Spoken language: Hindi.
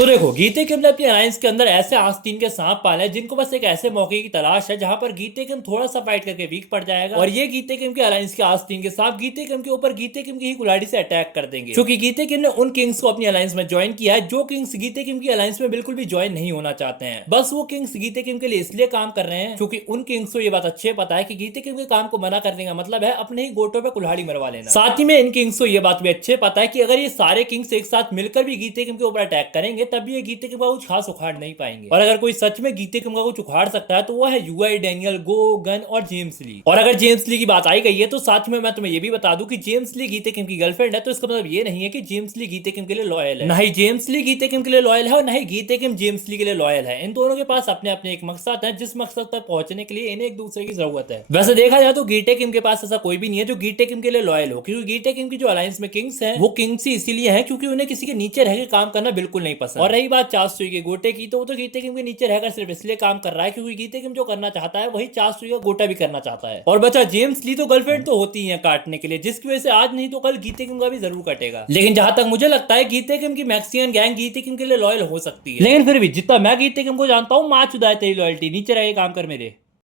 तो देखो, गीते किम ने अपनी अलायंस के अंदर ऐसे आस्तीन के सांप पाले हैं जिनको बस एक ऐसे मौके की तलाश है जहां पर गीते किम थोड़ा सा फाइट करके वीक पड़ जाएगा और ये गीते किम के अलायंस के आस्तीन के सांप गीते किम के ऊपर गीते किम की ही कुल्हाड़ी से अटैक कर देंगे, क्योंकि गीते किम ने उन किंग्स को अपनी अलायंस में ज्वाइन किया है जो किंग्स गीते किम की अलायंस में बिल्कुल भी ज्वाइन नहीं होना चाहते हैं। बस वो किंग्स गीते किम के लिए इसलिए काम कर रहे हैं क्योंकि उन किंग्स को ये बात अच्छे पता है कि गीते किम के काम को मना करने का मतलब है अपने ही गोटों पे कुल्हाड़ी मरवा लेना। साथ ही में इन किंग्स को ये बात भी अच्छे पता है कि अगर ये सारे किंग्स एक साथ मिलकर भी गीते किम के ऊपर अटैक करेंगे तब भी ये गीते किम का कुछ खास उखाड़ नहीं पाएंगे। और अगर कोई सच में गीते किम का कुछ उखाड़ सकता है तो वो है यूआई, डैनियल, गो, गन और जेम्स ली। और अगर जेम्स ली की बात आई गई है तो साथ में मैं तुम्हें ये भी बता दूं कि जेम्स ली गीते किम की गर्लफ्रेंड है, तो इसका मतलब ये नहीं है कि जेम्स ली गीते किम के लिए लॉयल है। ना ही जेम्स ली गीते किम के लिए लॉयल है और ना ही गीते किम जेम्स ली के लिए लॉयल है। इन दोनों के पास अपने अपने एक मकसद है जिस मकसद तक पहुंचने के लिए इन्हें एक दूसरे की जरूरत है। वैसे देखा जाए तो गीते किम के पास ऐसा कोई भी नहीं है जो गीते किम के लिए लॉयल हो, क्योंकि गीते किम की जो अलायंस में किंग्स हैं वो किंग्स ही इसीलिए हैं क्योंकि उन्हें किसी के नीचे रह के काम करना बिल्कुल नहीं पसंद। और रही बात चासुई के गोटे की, तो वो तो गीते किम के नीचे रहकर सिर्फ इसलिए काम कर रहा है क्योंकि गीते किम जो करना चाहता है वही चासुई का गोटा भी करना चाहता है। और बचा जेम्स ली, तो गर्लफ्रेंड तो होती है काटने के लिए, जिसकी वजह से आज नहीं तो कल गीते किम का भी जरूर कटेगा। लेकिन जहां तक मुझे लगता है गीते किम की मैक्सियन गैंग गीते किम के लिए लॉयल हो सकती है, लेकिन फिर भी जितना मैं गीते किम को जानता हूँ माँ चुदा है तेरी लॉयल्टी, नीचे रह के काम कर मेरे।